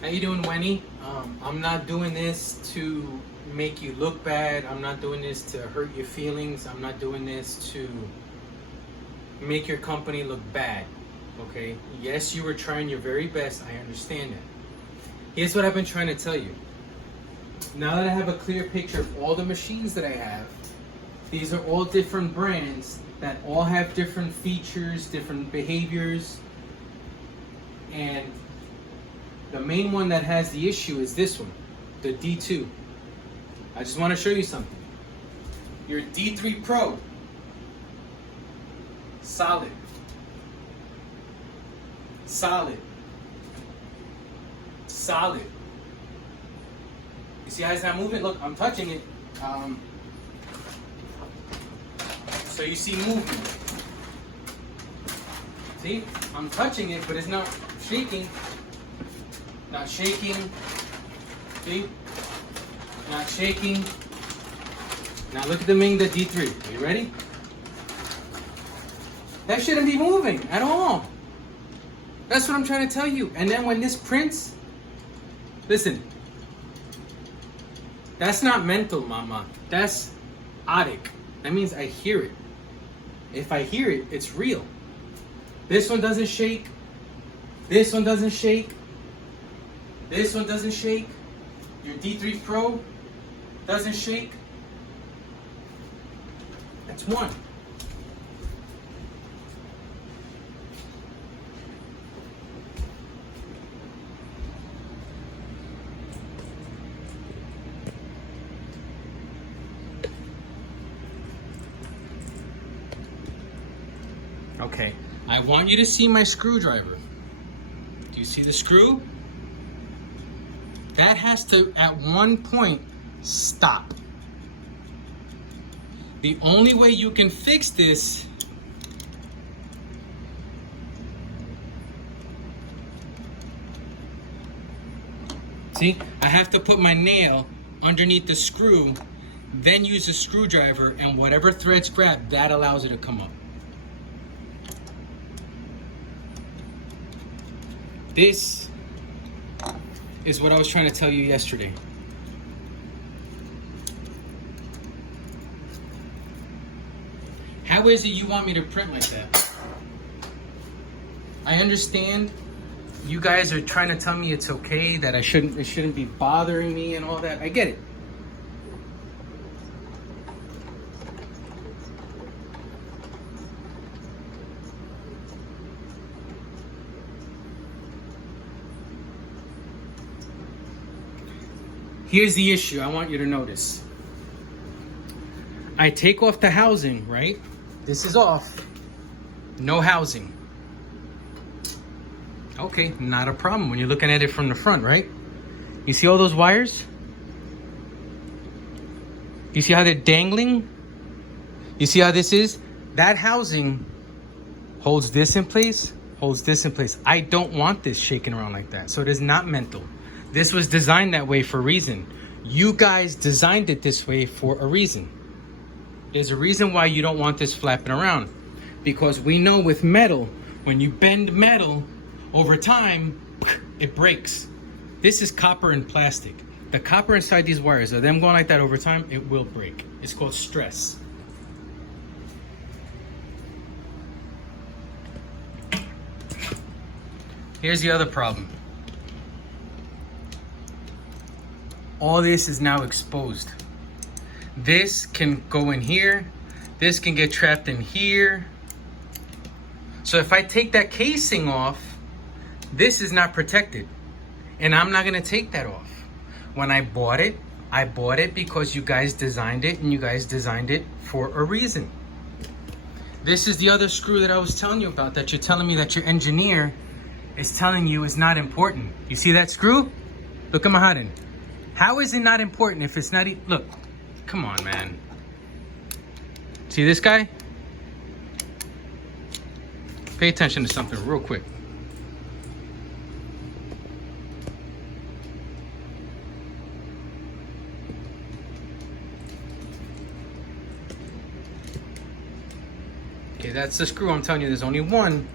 How you doing, Wenny? I'm not doing this to make you look bad. I'm not doing this to hurt your feelings. I'm not doing this to make your company look bad. Okay? Yes, you were trying your very best. I understand that. Here's what I've been trying to tell you. Now that I have a clear picture of all the machines that I have, these are all different brands that all have different features, different behaviors, and the main one that has the issue is this one, the D2. I just want to show you something. Your D3 Pro, solid. Solid. Solid. You see how it's not moving? Look, I'm touching it. So you see movement. See? I'm touching it, but it's not shaking. Not shaking. See? Not shaking. Now look at the Mingda D2. Are you ready? That shouldn't be moving at all. That's what I'm trying to tell you. And then when this prints, listen, that's not mental, mama. That's audic. That means I hear it. If I hear it, it's real. This one doesn't shake. This one doesn't shake. This one doesn't shake. Your D3 Pro doesn't shake. That's one. Okay, I want you to see my screwdriver. Do you see the screw? That has to, at one point, stop. The only way you can fix this see, I have to put my nail underneath the screw, then use a screwdriver, and whatever threads grab, that allows it to come up. This is what I was trying to tell you yesterday. How is it you want me to print like that? I understand you guys are trying to tell me it's okay, that it shouldn't be bothering me and all that. I get it. Here's the issue I want you to notice. I take off the housing, right? This is off. No housing. Okay, not a problem when you're looking at it from the front, right? You see all those wires? You see how they're dangling? You see how this is? That housing holds this in place, holds this in place. I don't want this shaking around like that. So it is not mental. This was designed that way for a reason. You guys designed it this way for a reason. There's a reason why you don't want this flapping around. Because we know with metal, when you bend metal, over time, it breaks. This is copper and plastic. The copper inside these wires, are them going like that over time, it will break. It's called stress. Here's the other problem. All this is now exposed. This can go in here. This can get trapped in here. So if I take that casing off, this is not protected. And I'm not gonna take that off. When I bought it because you guys designed it, and you guys designed it for a reason. This is the other screw that I was telling you about, that you're telling me that your engineer is telling you is not important. You see that screw? Look at my hand. How is it not important if it's not look, come on, man. See this guy? Pay attention to something real quick. Okay, that's the screw. I'm telling you, there's only one,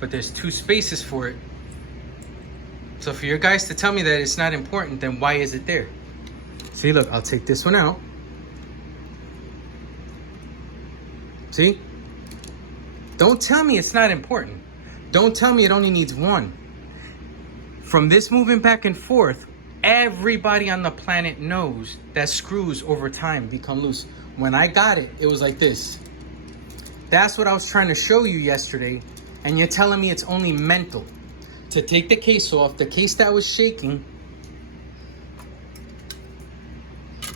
but there's two spaces for it. So for your guys to tell me that it's not important, then why is it there? See, look, I'll take this one out. See? Don't tell me it's not important. Don't tell me it only needs one. From this moving back and forth, everybody on the planet knows that screws over time become loose. When I got it, it was like this. That's what I was trying to show you yesterday, and you're telling me it's only mental. To take the case off, the case that was shaking,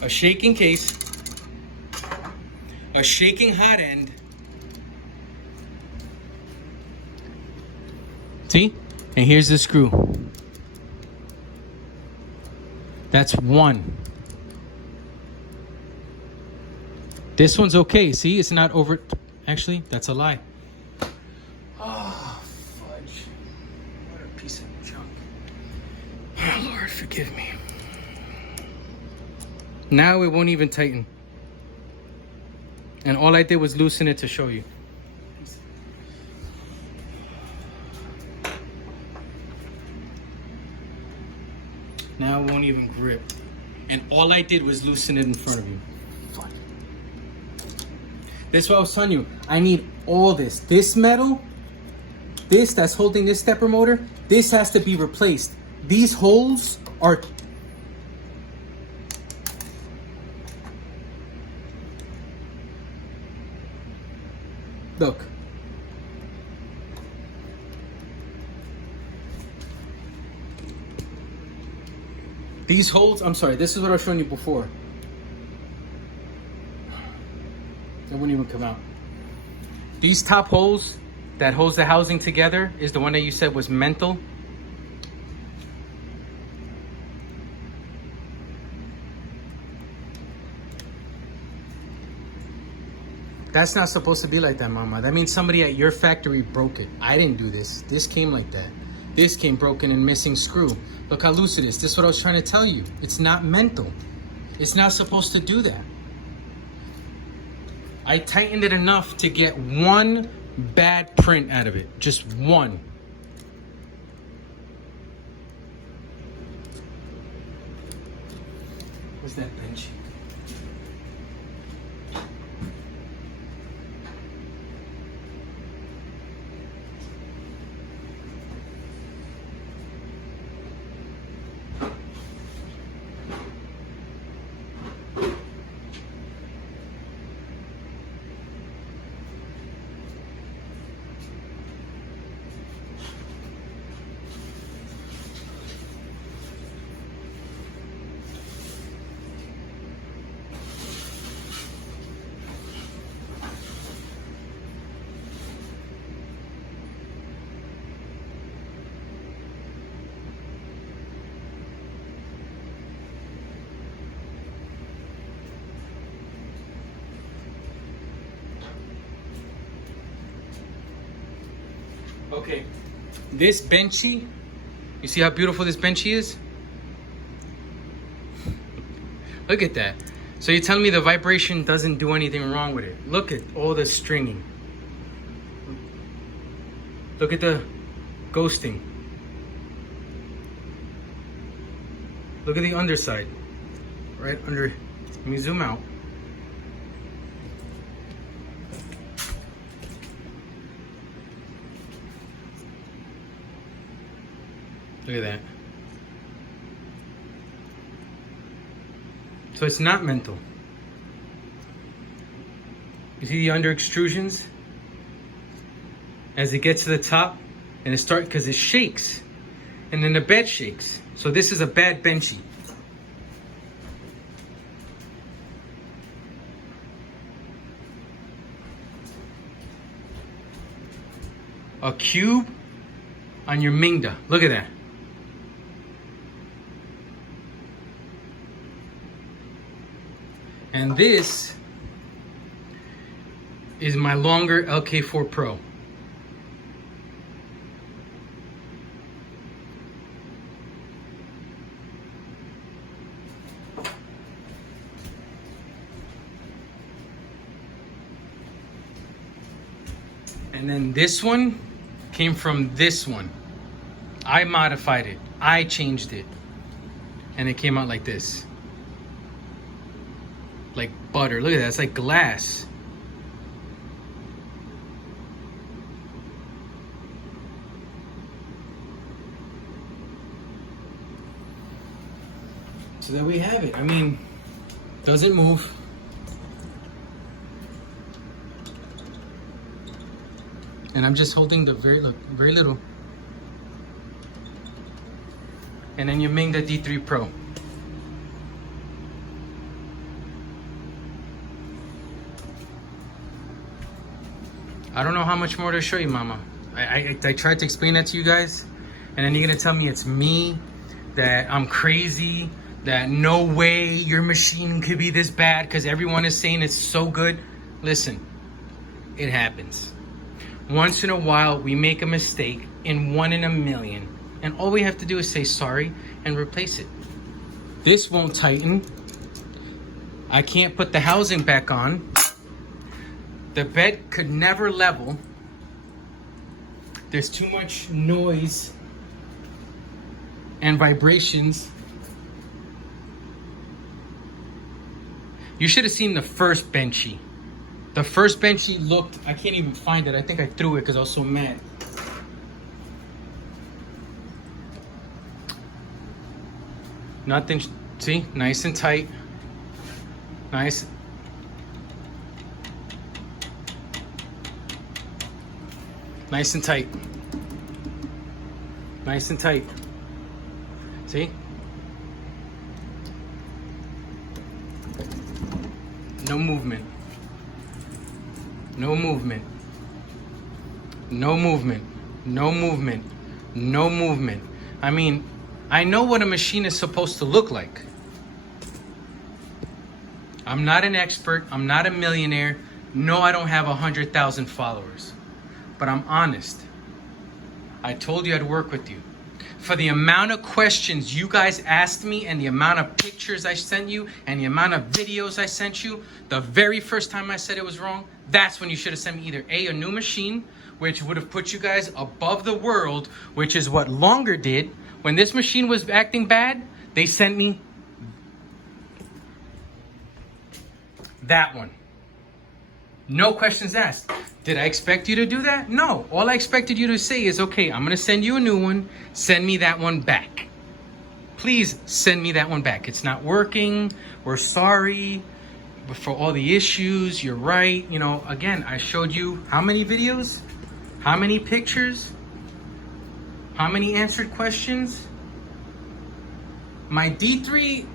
a shaking case, a shaking hot end. See? And here's the screw. That's one. This one's okay. See, it's not over. Actually, that's a lie. Oh, fudge. What a piece of junk. Oh, Lord, forgive me. Now it won't even tighten. And all I did was loosen it to show you. Now it won't even grip. And all I did was loosen it in front of you. That's what I was telling you. I need all this. This metal, this that's holding this stepper motor, this has to be replaced. These holes are... Look. These holes, I'm sorry, this is what I was showing you before. It wouldn't even come out. These top holes that holds the housing together is the one that you said was mental. That's not supposed to be like that, Mama. That means somebody at your factory broke it. I didn't do this. This came like that. This came broken and missing screw. Look how loose it is. This is what I was trying to tell you. It's not mental. It's not supposed to do that. I tightened it enough to get one bad print out of it. Just one. What's that bench? Okay, this benchy, you see how beautiful this benchy is? Look at that. So you're telling me the vibration doesn't do anything wrong with it. Look at all the stringing. Look at the ghosting. Look at the underside. Right under, let me zoom out. Look at that. So it's not mental. You see the under extrusions? As it gets to the top, and it starts, because it shakes. And then the bed shakes. So this is a bad benchy. A cube on your Mingda. Look at that. And this is my longer LK4 Pro. And then this one came from this one. I modified it. I changed it. And it came out like this. Like butter. Look at that. It's like glass. So there we have it. I mean, doesn't move. And I'm just holding the very little. And then your Mingda D2 Pro. I don't know how much more to show you, mama. I tried to explain that to you guys, and then you're gonna tell me it's me, that I'm crazy, that no way your machine could be this bad because everyone is saying it's so good. Listen, it happens. Once in a while, we make a mistake in 1 in a million, and all we have to do is say sorry and replace it. This won't tighten. I can't put the housing back on. The bed could never level. There's too much noise and vibrations. You should have seen the first benchy. The first benchy looked, I can't even find it. I think I threw it because I was so mad. Nothing, see, nice and tight. Nice. Nice and tight. Nice and tight. See? No movement. No movement. No movement. No movement. No movement. I mean, I know what a machine is supposed to look like. I'm not an expert. I'm not a millionaire. No, I don't have 100,000 followers. But I'm honest. I told you I'd work with you. For the amount of questions you guys asked me and the amount of pictures I sent you and the amount of videos I sent you, the very first time I said it was wrong, that's when you should have sent me either A, a new machine, which would have put you guys above the world, which is what Longer did. When this machine was acting bad, they sent me that one. No questions asked. Did I expect you to do that? No. All I expected you to say is, okay, I'm going to send you a new one. Send me that one back. Please send me that one back. It's not working. We're sorry for all the issues. You're right. You know, again, I showed you how many videos, how many pictures, how many answered questions. My D3,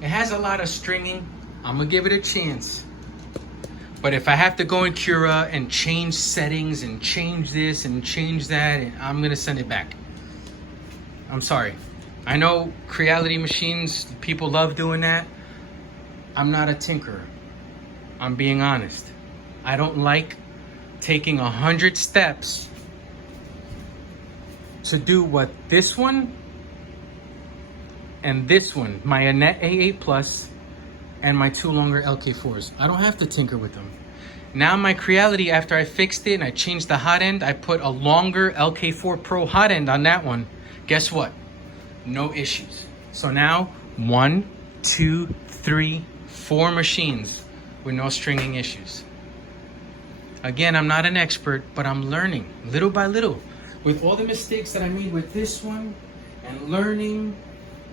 it has a lot of stringing. I'm going to give it a chance. But if I have to go in Cura and change settings and change this and change that, I'm going to send it back. I'm sorry. I know Creality machines, people love doing that. I'm not a tinkerer. I'm being honest. I don't like taking 100 steps to do what this one and this one, my Annette A8 Plus, and my 2 longer LK4s. I don't have to tinker with them. Now my Creality, after I fixed it and I changed the hot end, I put a longer LK4 Pro hot end on that one. Guess what? No issues. So now 1, 2, 3, 4 machines with no stringing issues. Again, I'm not an expert, but I'm learning little by little. With all the mistakes that I made with this one and learning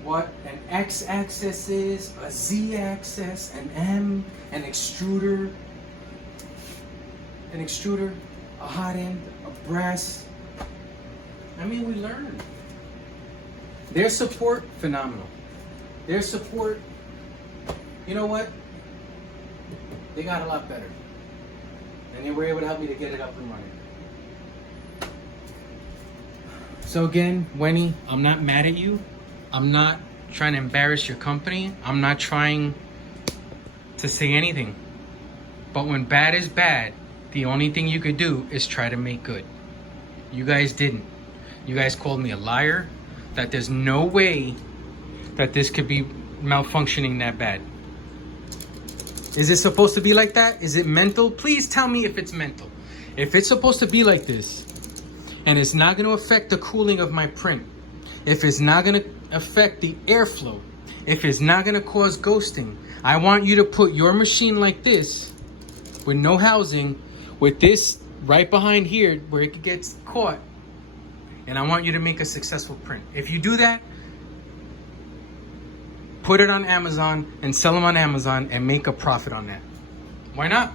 what an X-axis is, a Z-axis, an M, an extruder, a hot end, a brass. I mean, we learn. Their support, phenomenal. Their support, you know what? They got a lot better. And they were able to help me to get it up and running. So again, Wenny, I'm not mad at you. I'm not trying to embarrass your company. I'm not trying to say anything. But when bad is bad, the only thing you could do is try to make good. You guys didn't. You guys called me a liar, that there's no way that this could be malfunctioning that bad. Is it supposed to be like that? Is it mental? Please tell me if it's mental. If it's supposed to be like this, and it's not going to affect the cooling of my print, if it's not going to affect the airflow, if it's not going to cause ghosting, I want you to put your machine like this with no housing, with this right behind here where it gets caught, and I want you to make a successful print. If you do that, put it on Amazon and sell them on Amazon and make a profit on that. Why not?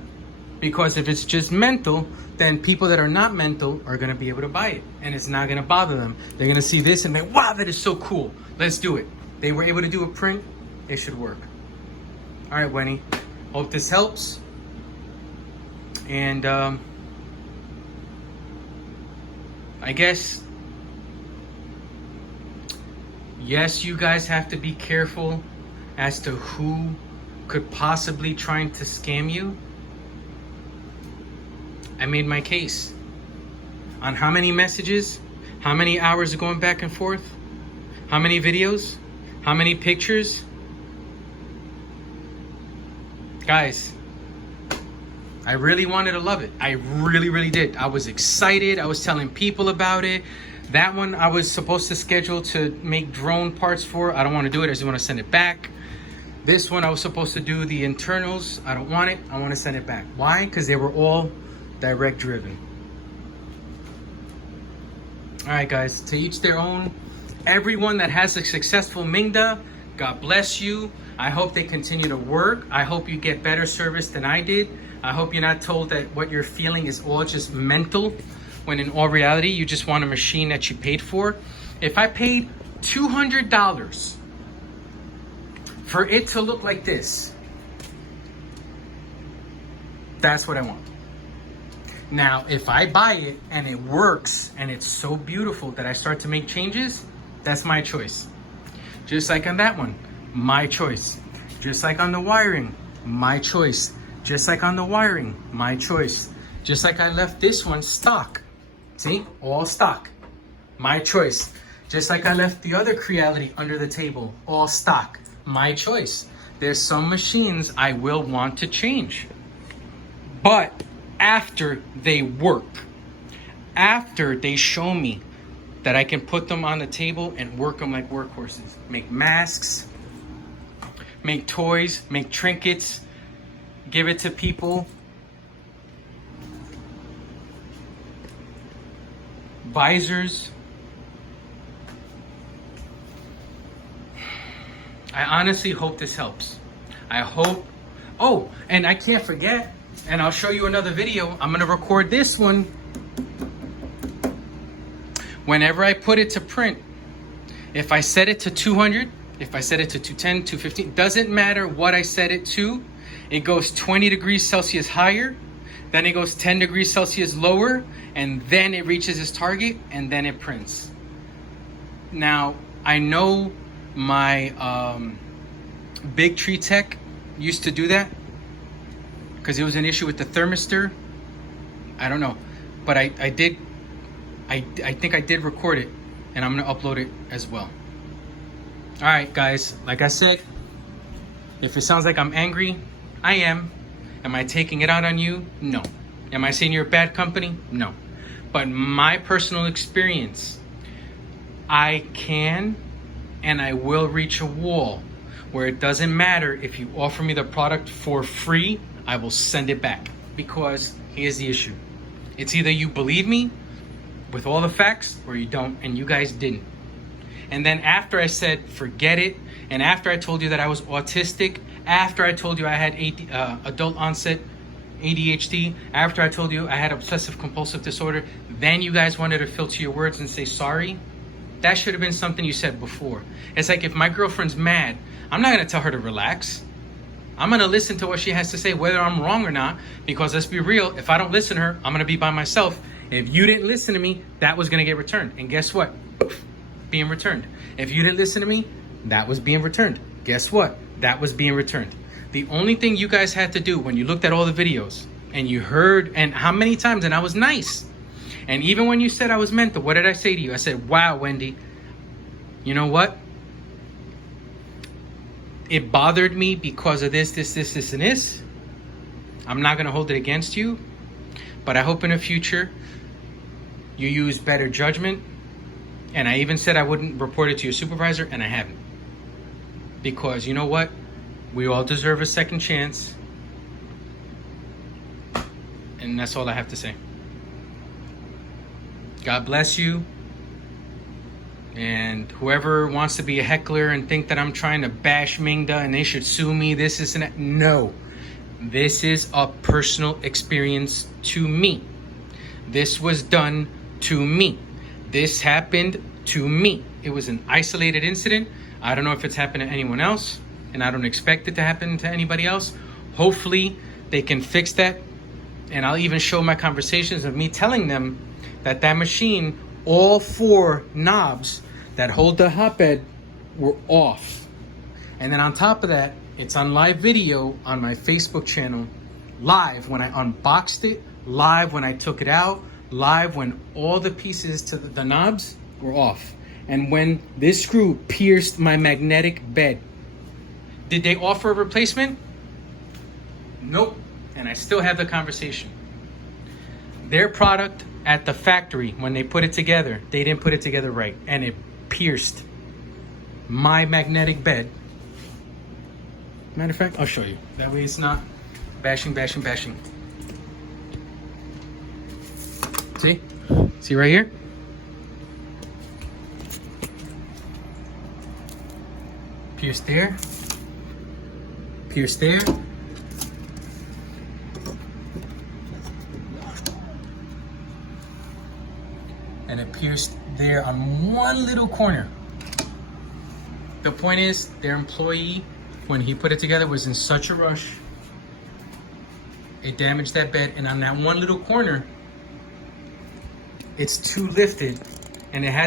Because if it's just mental, then people that are not mental are going to be able to buy it, and it's not going to bother them. They're going to see this and be, wow, that is so cool. Let's do it. They were able to do a print. It should work. All right, Wendy. Hope this helps. And I guess, yes, you guys have to be careful as to who could possibly trying to scam you. I made my case on how many messages, how many hours of going back and forth, how many videos, how many pictures. Guys, I really wanted to love it. I really, really did. I was excited. I was telling people about it. That one I was supposed to schedule to make drone parts for. I don't want to do it. I just want to send it back. This one I was supposed to do the internals. I don't want it. I want to send it back. Why? Because they were all direct driven. All right, guys, to each their own. Everyone that has a successful Mingda, God bless you. I hope they continue to work. I hope you get better service than I did. I hope you're not told that what you're feeling is all just mental, when in all reality, you just want a machine that you paid for. If I paid $200 for it to look like this, that's what I want. Now, if I buy it and it works and it's so beautiful that I start to make changes, that's my choice. Just like on that one, my choice. Just like on the wiring, my choice. Just like on the wiring, my choice. Just like I left this one stock. See, all stock, my choice. Just like I left the other Creality under the table, all stock, my choice. There's some machines I will want to change, but after they work, after they show me that I can put them on the table and work them like workhorses, make masks, make toys, make trinkets, give it to people, visors. I honestly hope this helps. I hope. Oh, and I can't forget, and I'll show you another video. I'm gonna record this one. Whenever I put it to print, if I set it to 200, if I set it to 210, 215, doesn't matter what I set it to, it goes 20 degrees Celsius higher, then it goes 10 degrees Celsius lower, and then it reaches its target, and then it prints. Now, I know my Big Tree Tech used to do that because it was an issue with the thermistor. I don't know, but I think I did record it, and I'm gonna upload it as well. All right, guys, like I said, if it sounds like I'm angry, I am. Am I taking it out on you? No. Am I saying you're a bad company? No. But my personal experience, I can and I will reach a wall where it doesn't matter if you offer me the product for free, I will send it back. Because here's the issue. It's either you believe me with all the facts or you don't, and you guys didn't. And then after I said, forget it, and after I told you that I was autistic, after I told you I had adult onset ADHD, after I told you I had obsessive compulsive disorder, then you guys wanted to filter your words and say sorry. That should have been something you said before. It's like if my girlfriend's mad, I'm not gonna tell her to relax. I'm gonna listen to what she has to say, whether I'm wrong or not, because let's be real, if I don't listen to her, I'm gonna be by myself. If you didn't listen to me, that was gonna get returned. And guess what? Being returned. If you didn't listen to me, that was being returned. Guess what? That was being returned. The only thing you guys had to do when you looked at all the videos and you heard, and how many times, and I was nice. And even when you said I was mental, what did I say to you? I said, wow, Wendy, you know what? It bothered me because of this, and this. I'm not gonna hold it against you, but I hope in the future you use better judgment. And I even said I wouldn't report it to your supervisor, and I haven't. Because you know what? We all deserve a second chance. And that's all I have to say. God bless you. And whoever wants to be a heckler and think that I'm trying to bash Mingda and they should sue me, this and that. No. This is a personal experience to me. This was done to me. This happened to me. It was an isolated incident. I don't know if it's happened to anyone else, and I don't expect it to happen to anybody else. Hopefully they can fix that. And I'll even show my conversations of me telling them that that machine, all 4 knobs that hold the hotbed were off. And then on top of that, it's on live video on my Facebook channel, live when I unboxed it, live when I took it out, live when all the pieces to the knobs were off. And when this screw pierced my magnetic bed. Did they offer a replacement? Nope. And I still have the conversation. Their product at the factory, when they put it together, they didn't put it together right. And it pierced my magnetic bed. Matter of fact, I'll show you. That way it's not bashing, bashing, bashing. See? See right here? Pierce there. Pierce there. And it pierced there on one little corner. The point is, their employee, when he put it together, was in such a rush. It damaged that bed, and on that one little corner, it's too lifted, and it has